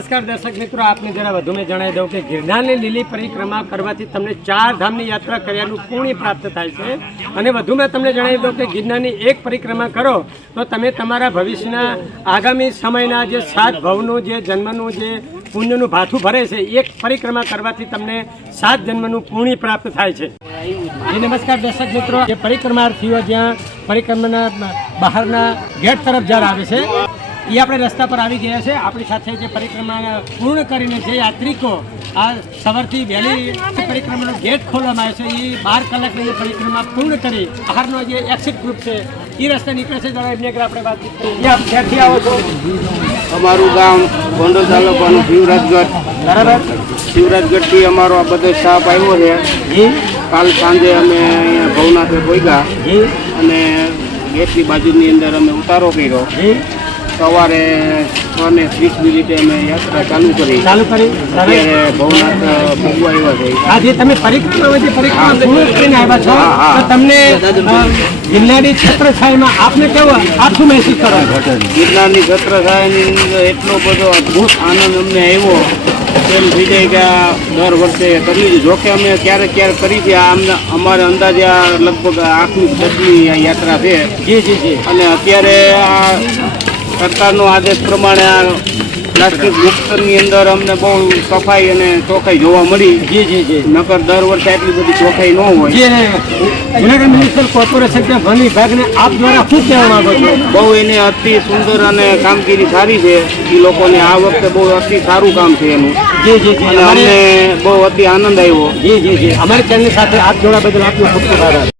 નમસ્કાર દર્શક મિત્રો, આપને જરા વધુ મેં જણાવી દઉં કે ગિરનારની લીલી પરિક્રમા કરવાથી તમને ચાર ધામની યાત્રા કર્યાનું પુણ્ય પ્રાપ્ત થાય છે. અને વધુ મેં તમને જણાવી દઉં કે ગિરનારની એક પરિક્રમા કરો, તો તમે તમારા ભવિષ્યના આગામી સમયના જે સાત ભવનું, જે જન્મનું, જે પુણ્યનું ભાથું ભરે છે, એક પરિક્રમા કરવાથી તમને સાત જન્મનું પુણ્ય પ્રાપ્ત થાય છે. નમસ્કાર દર્શક મિત્રો. જે પરિક્રમાર્થીઓ જ્યાં પરિક્રમાના બહારના ગેટ તરફ જ્યારે આવે છે એ આપણે રસ્તા પર આવી ગયા છે. આપણી સાથે જે પરિક્રમા પૂર્ણ કરીને જે યાત્રિકો આ સવારથી વહેલી પરિક્રમાનો ગેટ ખોલવામાં આવ્યો છે એ બાર કલાકની જે પરિક્રમા પૂર્ણ કરી બહારનો જે એક્સિટ ગ્રુપ છે એ રસ્તે નીકળે છે. જરા એમની આપણે વાતચીત કરીએ. આપ ક્યાંથી આવો છો? અમારું ગામ ગોંડલ તાલુકાનું શિવરાજગઢ. બરાબર. શિવરાજગઢથી અમારો આ બધો સ્ટાફ આવ્યો છે. કાલ સાંજે અમે અહીંયા ભવનાથે ભોગ્યા અને ગેટની બાજુની અંદર અમે ઉતારો કર્યો. સવારે છ ને ત્રીસ મિનિટે અમે યાત્રા ચાલુ કરી. ચાલુ કરી. અત્યારે ભવનાથ ભગવા આવ્યા છે. આજે તમે પરિક્રમા જે પરિક્રમા પૂર્ણ કરીને આવ્યા છો. તો તમને ગિરનારની ગિરનારી છત્રછાયામાં આપને કેવો આખું શું મહેસૂસ કરો? ગિરનારની છત્ર અંદર એટલો બધો અદ્ભુત આનંદ અમને આવ્યો. એમ થઈ જાય કે આ દર વર્ષે કરી છીએ જોકે અમે ક્યારેક ક્યારેક કરી છે. અમને અમારે અંદાજે આ લગભગ આઠમી દસમી આ યાત્રા છે. જી જી જી. અને અત્યારે આ સરકારનો આદેશ પ્રમાણે આ પ્લાસ્ટિક મુક્તની અંદર અમને બહુ સફાઈ અને ચોખાઈ જોવા મળી. જી જી જી. નકર દર વર્ષે એટલી બધી ચોખાઈ ન હોય. જુનાગઢ મ્યુનિસિપલ કોર્પોરેશન કે વન વિભાગને આપ દ્વારા શું કહેવા માંગો છો? બહુ એને અતિ સુંદર અને કામગીરી સારી છે. એ લોકોને આ વખતે બહુ અતિ સારું કામ છે એનું. જી જી જી. અમને બહુ અતિ આનંદ આવ્યો. જી જી જી. અમારી ચેનલ સાથે આપ જોડા બદલ આપનો ખૂબ ખૂબ આભાર.